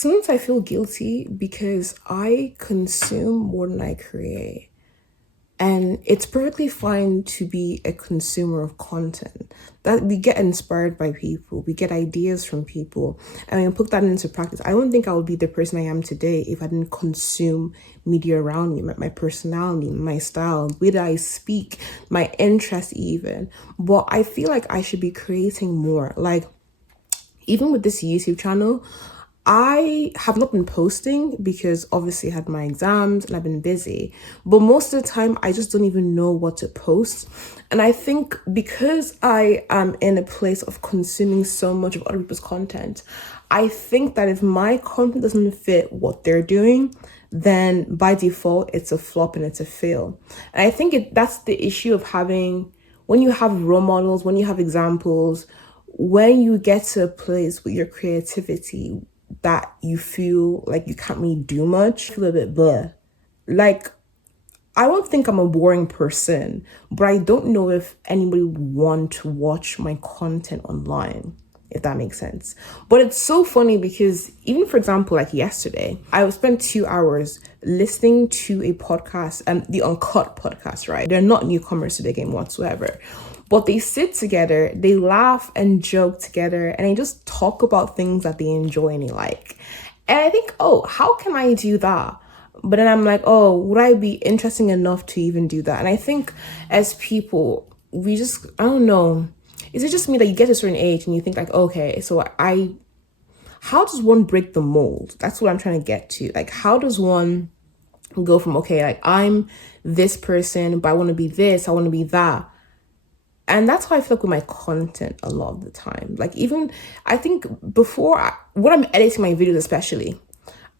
Sometimes I feel guilty because I consume more than I create. And it's perfectly fine to be a consumer of content. That we get inspired by people, we get ideas from people, and we put that into practice. I don't think I would be the person I am today if I didn't consume media around me, my personality, my style, the way that I speak, my interest even. But I feel like I should be creating more. Like even with this YouTube channel, I have not been posting because obviously I had my exams and I've been busy. But most of the time, I just don't even know what to post. And I think because I am in a place of consuming so much of other people's content, I think that if my content doesn't fit what they're doing, then by default, it's a flop and it's a fail. And I think that's the issue of having, when you have role models, when you have examples, when you get to a place with your creativity that you feel like you can't really do much, feel a bit blah. Like, I don't think I'm a boring person, but I don't know if anybody would want to watch my content online, if that makes sense. But it's so funny because even, for example, like yesterday, I spent 2 hours listening to a podcast, and the Uncut podcast, right? They're not newcomers to the game whatsoever. But they sit together, they laugh and joke together, and they just talk about things that they enjoy and they like. And I think, oh, how can I do that? But then I'm like, oh, would I be interesting enough to even do that? And I think as people, we just, I don't know. Is it just me that you get to a certain age and you think like, okay, so how does one break the mold? That's what I'm trying to get to. Like, how does one go from, okay, like I'm this person, but I want to be this, I want to be that. And that's how I feel like with my content a lot of the time. Like even, I think when I'm editing my videos especially,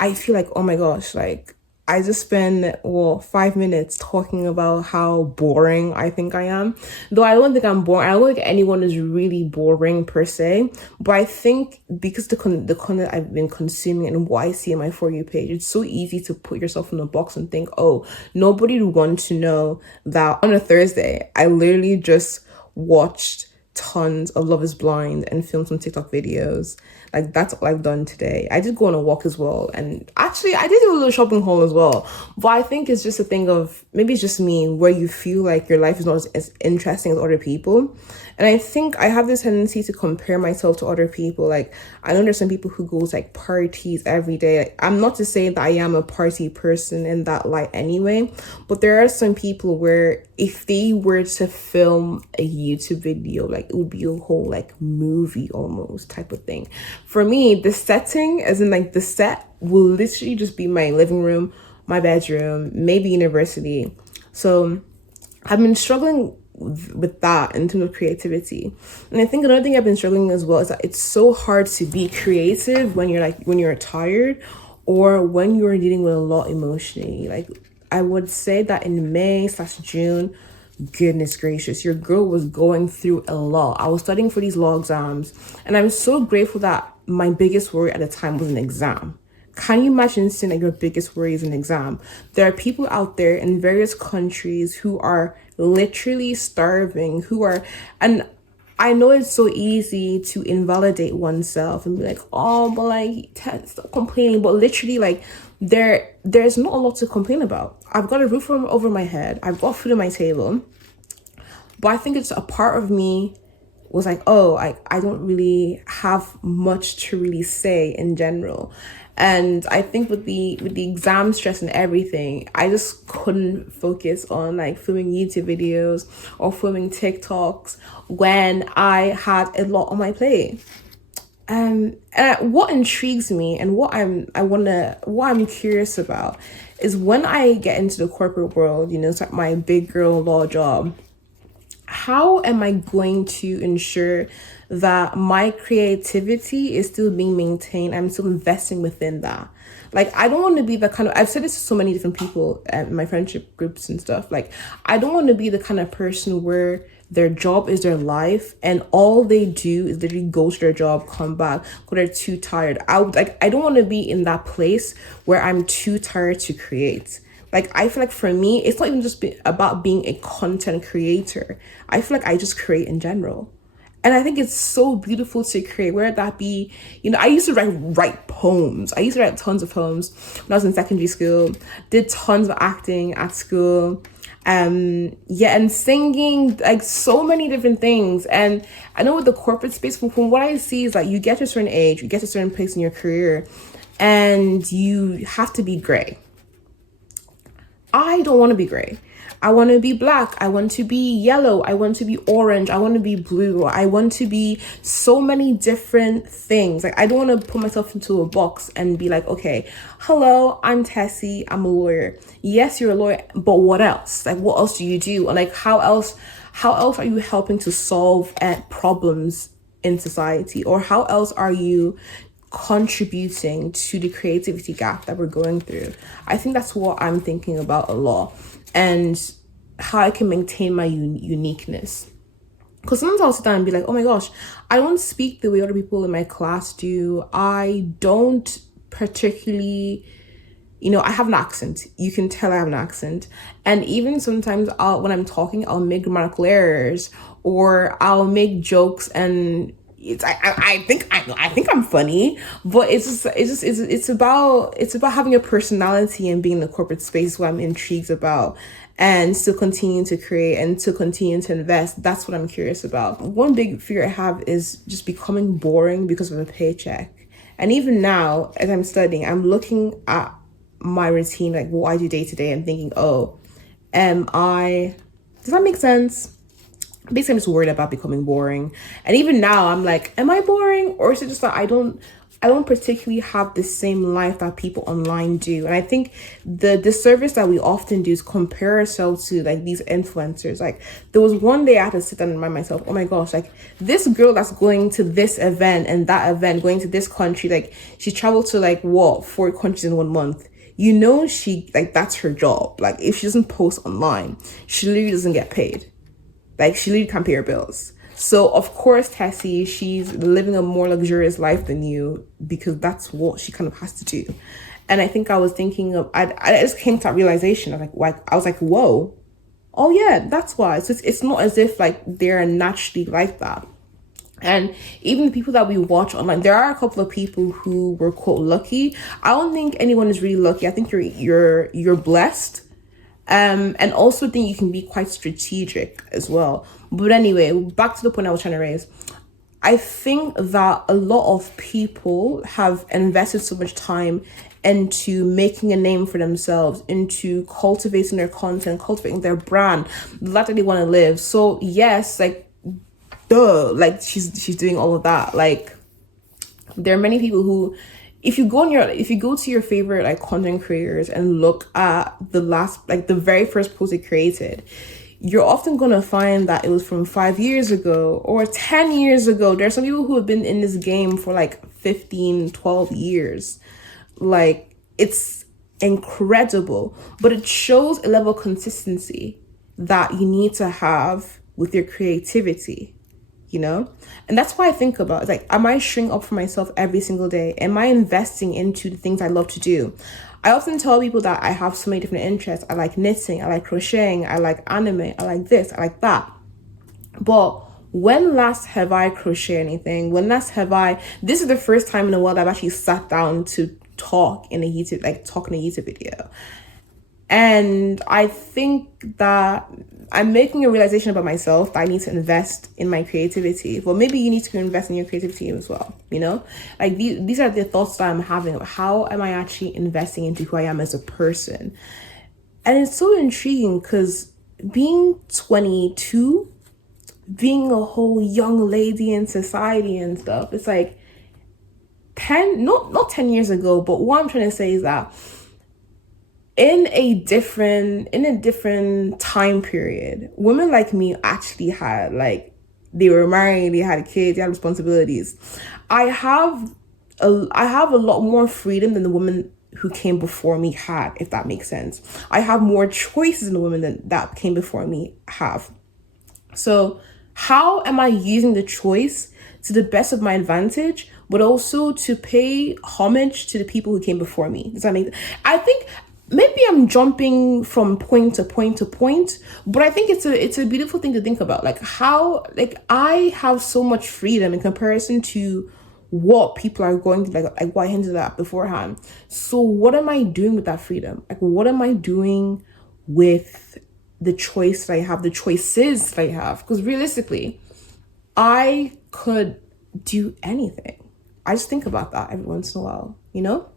I feel like, oh my gosh, like I just spend 5 minutes talking about how boring I think I am. Though I don't think I'm boring. I don't think anyone is really boring per se. But I think because the content I've been consuming and what I see on my For You page, it's so easy to put yourself in a box and think, oh, nobody would want to know that on a Thursday, I literally just watched tons of Love is Blind and filmed some TikTok videos. Like that's all I've done today. I did go on a walk as well. And actually I did do a little shopping haul as well. But I think it's just a thing of, maybe it's just me, where you feel like your life is not as interesting as other people. And I think I have this tendency to compare myself to other people. Like I know there's some people who goes like parties every day. Like, I'm not to say that I am a party person in that light anyway, but there are some people where if they were to film a YouTube video, like it would be a whole like movie almost type of thing. For me, the setting, as in like the set, will literally just be my living room, my bedroom, maybe university. So I've been struggling with that in terms of creativity. And I think another thing I've been struggling as well is that it's so hard to be creative when you're tired or when you're dealing with a lot emotionally. Like I would say that in May/June, goodness gracious, your girl was going through a lot. I was studying for these law exams, and I'm so grateful that my biggest worry at the time was an exam. Can you imagine saying that your biggest worry is an exam? There are people out there in various countries who are literally starving, and I know it's so easy to invalidate oneself and be like, oh, but like, stop complaining. But literally, like, there's not a lot to complain about. I've got a roof over my head. I've got food on my table. But I think it's a part of me was like, oh, I don't really have much to really say in general. And I think with the exam stress and everything, I just couldn't focus on like filming YouTube videos or filming TikToks when I had a lot on my plate. And what intrigues me and what I'm curious about is when I get into the corporate world, it's like my big girl law job. How am I going to ensure that my creativity is still being maintained? I'm still investing within that. Like, I don't want to be the kind of, I've said this to so many different people in my friendship groups and stuff. Like, I don't want to be the kind of person where their job is their life and all they do is literally go to their job, come back, because they're too tired. I don't want to be in that place where I'm too tired to create. Like, I feel like for me, it's not even just about being a content creator. I feel like I just create in general. And I think it's so beautiful to create, whether that be, I used to write poems. I used to write tons of poems when I was in secondary school, did tons of acting at school. Yeah, and singing, like so many different things. And I know with the corporate space, from what I see is like you get to a certain age, you get to a certain place in your career, and you have to be gray. I don't want to be gray. I want to be black. I want to be yellow. I want to be orange. I want to be blue. I want to be so many different things. Like, I don't want to put myself into a box and be like, okay, hello, I'm Tessie. I'm a lawyer. Yes, you're a lawyer, but what else? Like, what else do you do? And like, how else are you helping to solve problems in society? Or how else are you contributing to the creativity gap that we're going through? I think that's what I'm thinking about a lot, and how I can maintain my uniqueness. Because sometimes I'll sit down and be like, oh my gosh, I don't speak the way other people in my class do. I don't particularly, I have an accent. You can tell I have an accent. And even sometimes when I'm talking, I'll make grammatical errors, or I'll make jokes, and I think I'm funny, but it's about having a personality and being in the corporate space, what I'm intrigued about, and still continuing to create and to continue to invest. That's what I'm curious about. One big fear I have is just becoming boring because of a paycheck. And even now, as I'm studying, I'm looking at my routine, like what I do day to day, and thinking, does that make sense? Basically, I'm just worried about becoming boring. And even now, I'm like, am I boring? Or is it just that I don't particularly have the same life that people online do? And I think the disservice that we often do is compare ourselves to like these influencers. Like, there was one day I had to sit down and remind myself, oh my gosh, like this girl that's going to this event and that event, going to this country, like she traveled to like 4 countries in 1 month. She, like, that's her job. Like, if she doesn't post online, she literally doesn't get paid. Like, she literally can't pay her bills. So, of course, Tessie, she's living a more luxurious life than you, because that's what she kind of has to do. And I think I was thinking of, I just came to that realization. I was like, whoa. Oh, yeah, that's why. So it's not as if, like, they're naturally like that. And even the people that we watch online, there are a couple of people who were, quote, lucky. I don't think anyone is really lucky. I think you're blessed. And also think you can be quite strategic as well. But anyway, back to the point I was trying to raise. I think that a lot of people have invested so much time into making a name for themselves, into cultivating their content, cultivating their brand, the life that they want to live. So yes, like, duh, like she's doing all of that. Like, there are many people who, if you go to your favorite like content creators and look at the very first post they created, you're often going to find that it was from 5 years ago or 10 years ago. There are some people who have been in this game for like 15, 12 years. Like, it's incredible, but it shows a level of consistency that you need to have with your creativity. And that's why I think about it. Like, am I showing up for myself every single day? Am I investing into the things I love to do? I often tell people that I have so many different interests. I like knitting, I like crocheting, I like anime, I like this, I like that. But when last have I crocheted anything? This is the first time in a while that I've actually sat down to talk in a YouTube video. And I think that I'm making a realization about myself that I need to invest in my creativity. Well, maybe you need to invest in your creativity as well, Like, these are the thoughts that I'm having. How am I actually investing into who I am as a person? And it's so intriguing because being 22, being a whole young lady in society and stuff, it's like not 10 years ago, but what I'm trying to say is that in a different time period, women like me actually had, like, they were married, they had kids, they had responsibilities. I have a lot more freedom than the women who came before me had, if that makes sense. I have more choices than the women that came before me have. So how am I using the choice to the best of my advantage, but also to pay homage to the people who came before me? Does that make sense? I think maybe I'm jumping from point to point to point, but I think it's a beautiful thing to think about. Like how, like I have so much freedom in comparison to what people are going through, like what I hinted at beforehand. So what am I doing with that freedom? Like what am I doing with the choice that I have, the choices that I have? Because realistically, I could do anything. I just think about that every once in a while, you know?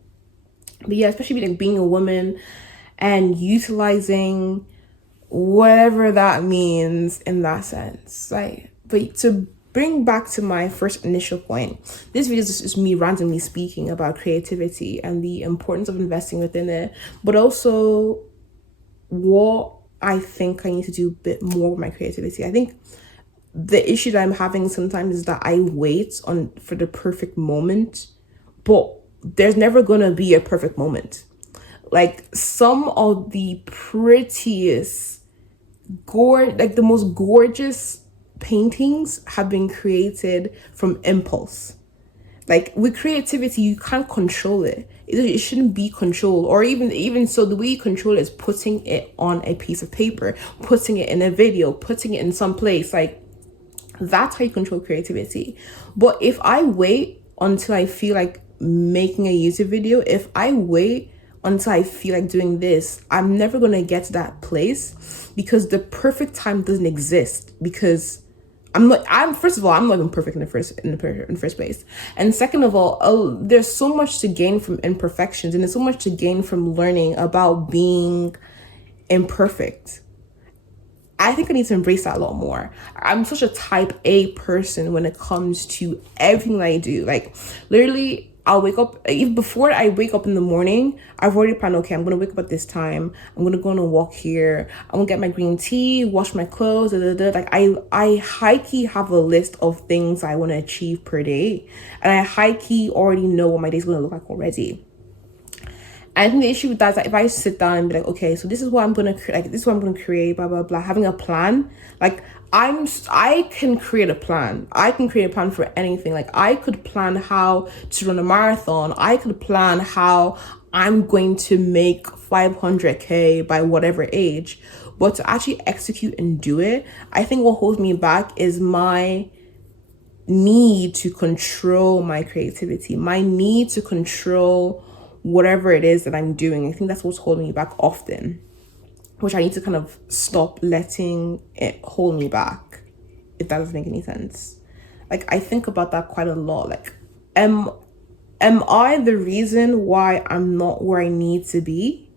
But yeah, especially like being a woman and utilizing whatever that means in that sense. Like, but to bring back to my first initial point, this video is just me randomly speaking about creativity and the importance of investing within it, but also what I think I need to do a bit more with my creativity. I think the issue that I'm having sometimes is that I wait on for the perfect moment, but there's never gonna be a perfect moment. Like some of the prettiest, like the most gorgeous paintings have been created from impulse. Like with creativity, you can't control it. It shouldn't be controlled, or even so, the way you control it is putting it on a piece of paper, putting it in a video, putting it in some place. Like that's how you control creativity. But if I wait until I feel like making a YouTube video, if I wait until I feel like doing this, I'm never gonna get to that place, because the perfect time doesn't exist. Because I'm first of all, I'm not even perfect in the first place, and second of all, there's so much to gain from imperfections, and there's so much to gain from learning about being imperfect. I think I need to embrace that a lot more. I'm such a type A person when it comes to everything that I do. Like literally, I'll wake up, even before I wake up in the morning, I've already planned, okay, I'm gonna wake up at this time, I'm gonna go on a walk here, I'm gonna get my green tea, wash my clothes, da, da, da. Like I high-key have a list of things I want to achieve per day, and I high-key already know what my day's gonna look like already. I think the issue with that is that if I sit down and be like, okay, so this is what I'm gonna create, like this is what I'm gonna create, blah blah blah, having a plan, like I can create a plan. I can create a plan for anything. Like I could plan how to run a marathon. I could plan how I'm going to make 500K by whatever age. But to actually execute and do it, I think what holds me back is my need to control my creativity, my need to control whatever it is that I'm doing. I think that's what's holding me back often, which I need to kind of stop letting it hold me back, if that doesn't make any sense. Like I think about that quite a lot. Like am I the reason why I'm not where I need to be?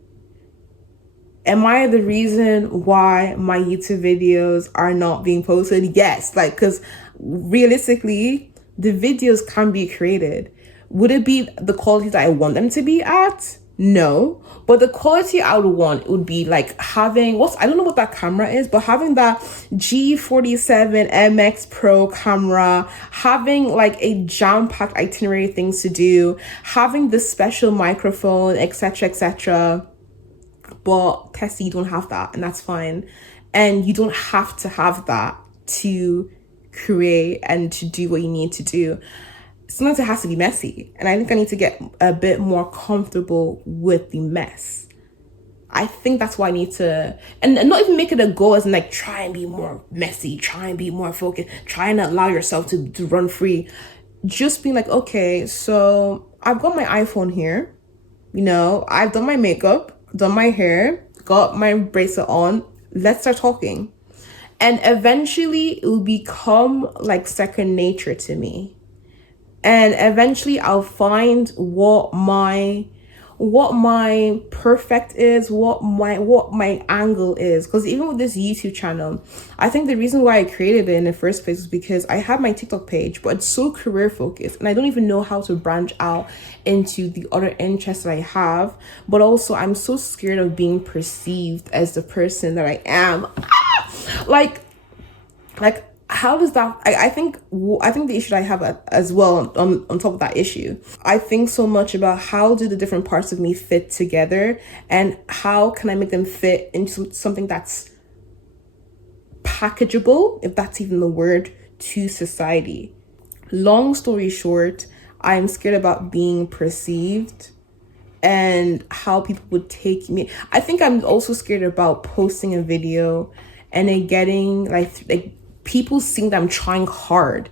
Am I the reason why my YouTube videos are not being posted? Yes, like, because realistically, the videos can be created. Would it be the quality that I want them to be at? No. But the quality I would want would be like having, I don't know what that camera is, but having that G47 MX Pro camera, having like a jam-packed itinerary of things to do, having the special microphone, etc., etc. But Tessie, you don't have that, and that's fine. And you don't have to have that to create and to do what you need to do. Sometimes it has to be messy, and I think I need to get a bit more comfortable with the mess. I think that's why I need to, and not even make it a goal as in like try and be more messy, try and be more focused, try and allow yourself to run free. Just being like, okay, so I've got my iPhone here, you know, I've done my makeup, done my hair, got my bracelet on, let's start talking. And eventually it will become like second nature to me. And eventually I'll find what my perfect is, what my angle is. Because even with this YouTube channel, I think the reason why I created it in the first place was because I have my TikTok page, but it's so career focused, and I don't even know how to branch out into the other interests that I have. But also I'm so scared of being perceived as the person that I am. Like how does that, I think the issue that I have as well on top of that issue, I think so much about how do the different parts of me fit together, and how can I make them fit into something that's packageable, if that's even the word, to society. Long story short, I'm scared about being perceived, and how people would take me. I think I'm also scared about posting a video and it getting like people seeing that I'm trying hard.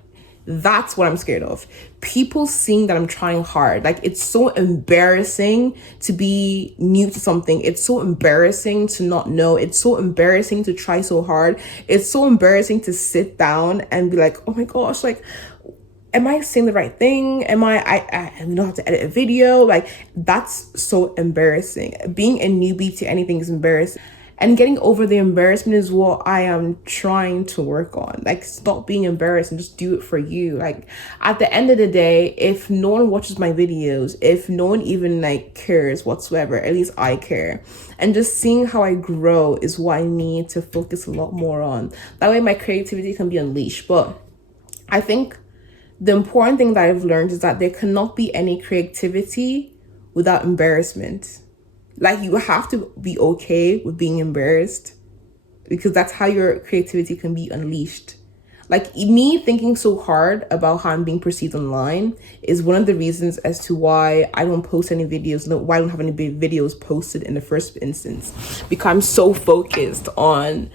That's what I'm scared of. People seeing that I'm trying hard. Like, it's so embarrassing to be new to something. It's so embarrassing to not know. It's so embarrassing to try so hard. It's so embarrassing to sit down and be like, oh my gosh, like, am I saying the right thing? Am I know how to edit a video? Like, that's so embarrassing. Being a newbie to anything is embarrassing. And getting over the embarrassment is what I am trying to work on. Like, stop being embarrassed and just do it for you. Like, at the end of the day, if no one watches my videos, if no one even like cares whatsoever, at least I care. And just seeing how I grow is what I need to focus a lot more on. That way my creativity can be unleashed. But I think the important thing that I've learned is that there cannot be any creativity without embarrassment. Like, you have to be okay with being embarrassed, because that's how your creativity can be unleashed. Like, me thinking so hard about how I'm being perceived online is one of the reasons as to why I don't post any videos, why I don't have any videos posted in the first instance, because I'm so focused on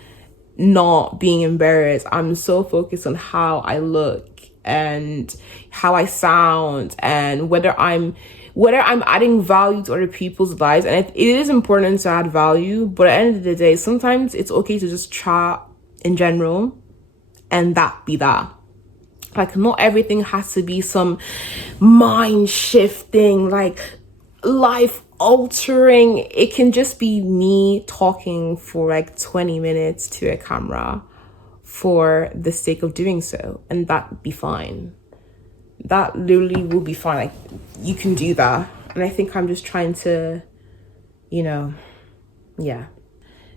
not being embarrassed. I'm so focused on how I look and how I sound and whether I'm adding value to other people's lives. And it is important to add value, but at the end of the day, sometimes it's okay to just chat in general and that be that. Like, not everything has to be some mind shifting, like life altering. It can just be me talking for like 20 minutes to a camera for the sake of doing so, and that be fine. That literally will be fine. Like, you can do that. And I think I'm just trying to, yeah.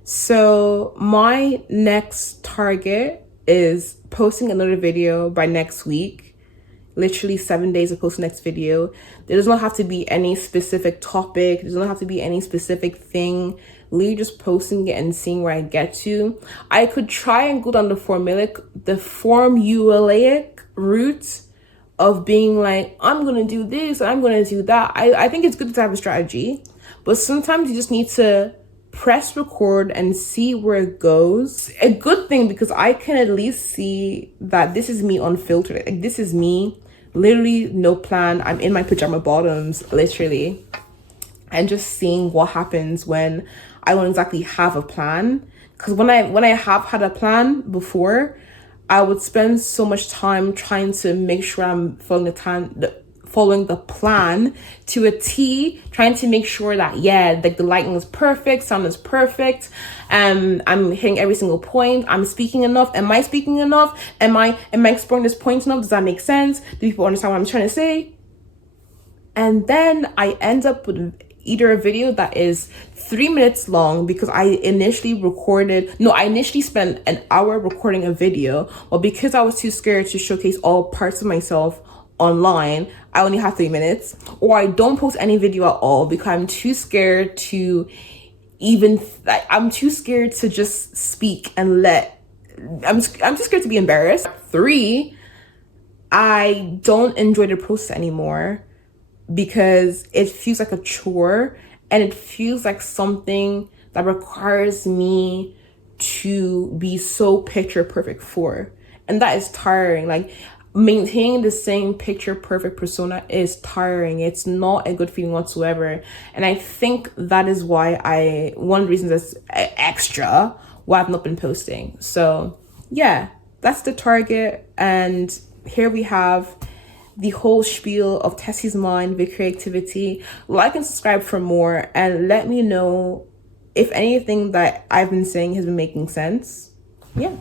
So my next target is posting another video by next week. Literally 7 days to post the next video. There does not have to be any specific topic. There does not have to be any specific thing. Literally just posting it and seeing where I get to. I could try and go down the formulaic route of being like, I'm gonna do this, I'm gonna do that. I think it's good to have a strategy, but sometimes you just need to press record and see where it goes. A good thing, because I can at least see that this is me unfiltered. Like, this is me, literally no plan. I'm in my pajama bottoms, literally, and just seeing what happens when I don't exactly have a plan. Because when I have had a plan before, I would spend so much time trying to make sure I'm following the plan to a T, trying to make sure that, like, the lighting is perfect, sound is perfect, I'm hitting every single point, I'm speaking enough. Am I speaking enough? Am I exploring this point enough? Does that make sense? Do people understand what I'm trying to say? And then I end up with either a video that is 3 minutes long, because I initially spent an hour recording a video, but because I was too scared to showcase all parts of myself online, I only have 3 minutes. Or I don't post any video at all because I'm too scared to I'm too scared to just speak and I'm too scared to be embarrassed. 3, I don't enjoy the process anymore, because it feels like a chore and it feels like something that requires me to be so picture perfect for. And that is tiring. Like, maintaining the same picture perfect persona is tiring. It's not a good feeling whatsoever. And I think that is why one of the reasons that's extra why I've not been posting. So yeah, that's the target. And here we have the whole spiel of Tessie's mind with creativity. Like and subscribe for more, and let me know if anything that I've been saying has been making sense. Yeah.